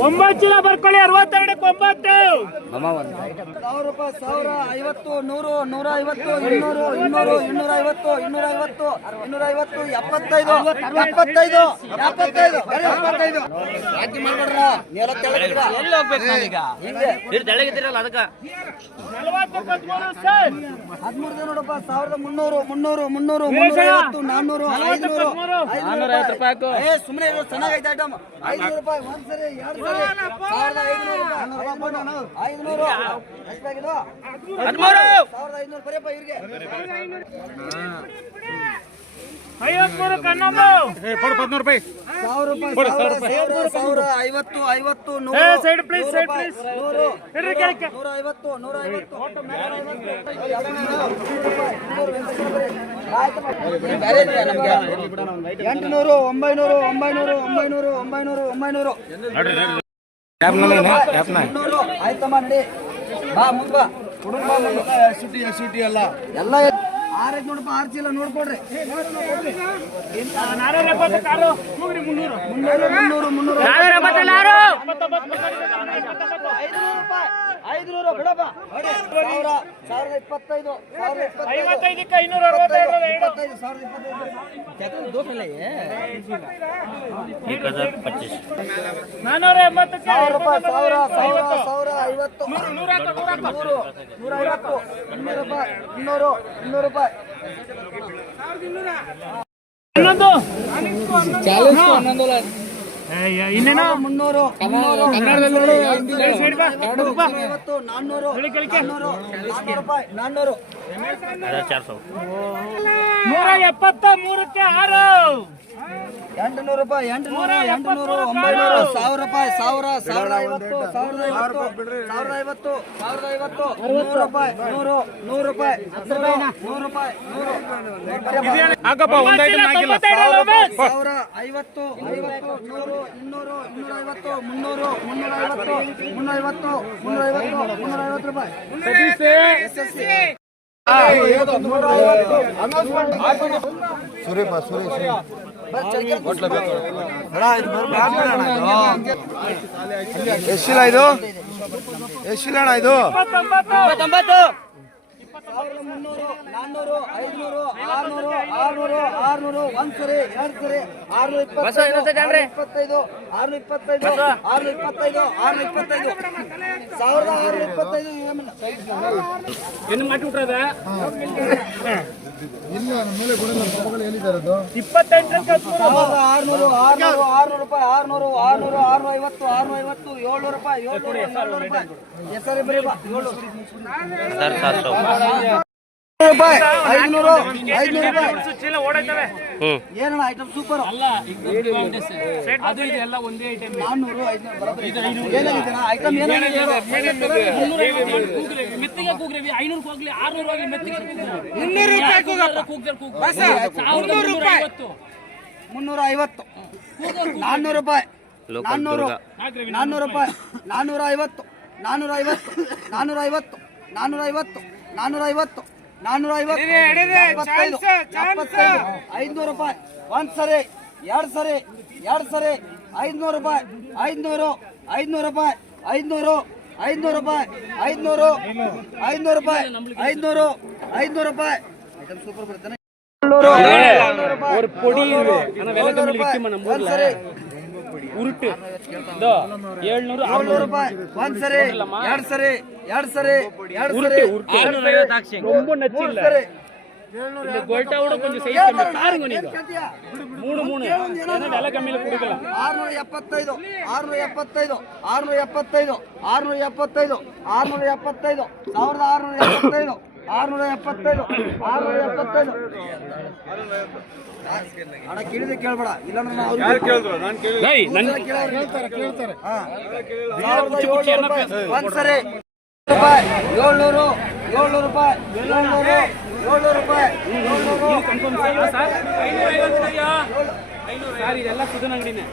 ಒಂಬತ್ತು ಬರ್ಕೊಳ್ಳಿ 62 9 1000 ರೂಪಾಯಿ 1000 50 100 150 200 200 250 250 250 75 75 75 ಯಾಕೆ ಮಾಡ್ಬಿಡ್ರ ಎಲ್ಲಿ ಹೋಗ್ಬೇಕು ನಾನೀಗ ತೆಳಗಿದ್ದೀರಲ್ಲ ಅದಕ್ಕೆ 40 13 ಸರ್ 13 ನೋಡಪ್ಪ 1300 300 300 350 400 500 450 ರೂಪಾಯಿ ಏ ಸುಮ್ಮನೆ ಇರೋ ಚೆನ್ನಾಗೈತೆ ಐಟಮ್ 500 ರೂಪಾಯಿ ಒಂದ್ಸರಿ ಎರಡು ಸರಿ 1500 500 ಎಷ್ಟಾಗಿದು 1500 ಬರೀಪ್ಪ ಇವ್ರಿಗೆ 53 ಕನ್ನಡ 1000 ರೂಪಾಯಿ 1000 50 50 100 ಸೈಡ್ ಪ್ಲೀಸ್ 100 150 800 900 900 900 900 ಆಯ್ತಮ್ಮ ನಡಿ ಬಾ ಮುಂದ್ ಬಾ ಹುಡುಗ ಬಾ ಎಲ್ಲ ಆರೈದು ನೋಡಪ್ಪ 6 ಚೀಲ ನೋಡ್ಕೊಡ್ರಿ 470 ಕಾರು 300 500 ಬಿಡಪ್ಪ 1025 55ಕ್ಕೆ ಇನ್ನೇನೋ 300 173ಕ್ಕೆ 6 800 ರೂಪಾಯಿ 800 900 1000 ರೂಪಾಯಿ 1000 1050 1050 100 ರೂಪಾಯಿ 100 ರೂಪಾಯಿ 100 ರೂಪಾಯಿ 100 ಆಗಪ್ಪ ಒಂದು ಐಟಮ್ ಆಗಿಲ್ಲ 1000 50 100 200 250 300 350 350 ರೂಪಾಯಿ ಎಷ್ಟಿಲ್ಲ ಇದು ಎಷ್ಟಿಲ್ಲ ಅಣ್ಣ ಇದು 99 300 400 500 600 600 600 ಒಂದ್ಸರಿ ಎರಡ್ ಸರಿ 625 625 625 ಏನು ಮಾಡಿ ಬಿಟ್ರದ ಇಲ್ಲ ಮೇಲೆ ಗುಣಗಳ ಪಾಪಗಳು ಎಲ್ಲಿದ್ದಾರದು 28ಕ್ಕೆ 600 ರೂಪಾಯಿ 600 650 700 ರೂಪಾಯಿ 700 ರೂಪಾಯಿ ಹೆಸರು ಬರೀ 700 ರೂಪಾಯಿ 500 ರೂಪಾಯಿ ಚೀಲ ಓಡೈತವೆ ಏನಣ್ಣ ಐಟಮ್ ಸೂಪರ್ ಅಲ್ಲ ಅದು ಇದು ಎಲ್ಲ ಒಂದೇ ಐಟಮ್ 400 500 ಏನಾಗಿದೆನಾ ಐಟಮ್ ಏನಾಗಿದೆ ಮೆತ್ತಿಗೆ ಕೂಗ್ರೇವಿ 500 ಹೋಗ್ಲಿ 600 ಹೋಗ್ಲಿ ಮೆತ್ತಿಗೆ 300 ರೂಪಾಯಿ ಕೂಗ್ತಾರೆ ಬಸ್ 300 ರೂಪಾಯಿ 350 400 ರೂಪಾಯಿ 400 ರೂಪಾಯಿ 450 450 500 ರೂಪಾಯಿ ಒಂದ್ಸರಿ ಎರಡ್ ಸರಿ 500 ರೂಪಾಯಿ 500 ರೂಪಾಯಿ 500 ರೂಪಾಯಿ 500 ರೂಪಾಯಿ ಐಟಮ್ ಸೂಪರ್ ಬರ್ತೇನೆ ಉರುಟು 700 ರೂಪಾಯಿ ಒಂದ್ಸರಿ ಎರಡ್ ಸರಿ ரொம்ப நச்சில்ல இந்த கோல்டா கூட கொஞ்சம் சைஸ் கம்மி பாருங்க நீங்க 3 என்ன விலை கம்மியில கொடுக்கல 675 675 675 675 675 1675 675 ಅಣ್ಣ ಕೇಳಿದೆ ಕೇಳ್ಬೇಡ ಇಲ್ಲ ಒಂದ್ಸರಿ ರೂಪಾಯಿ 700 ರೂಪಾಯಿ 700 ರೂಪಾಯಿ ಇದೆಲ್ಲ ಸುಧನ್ ಅಂಗಡಿನೇ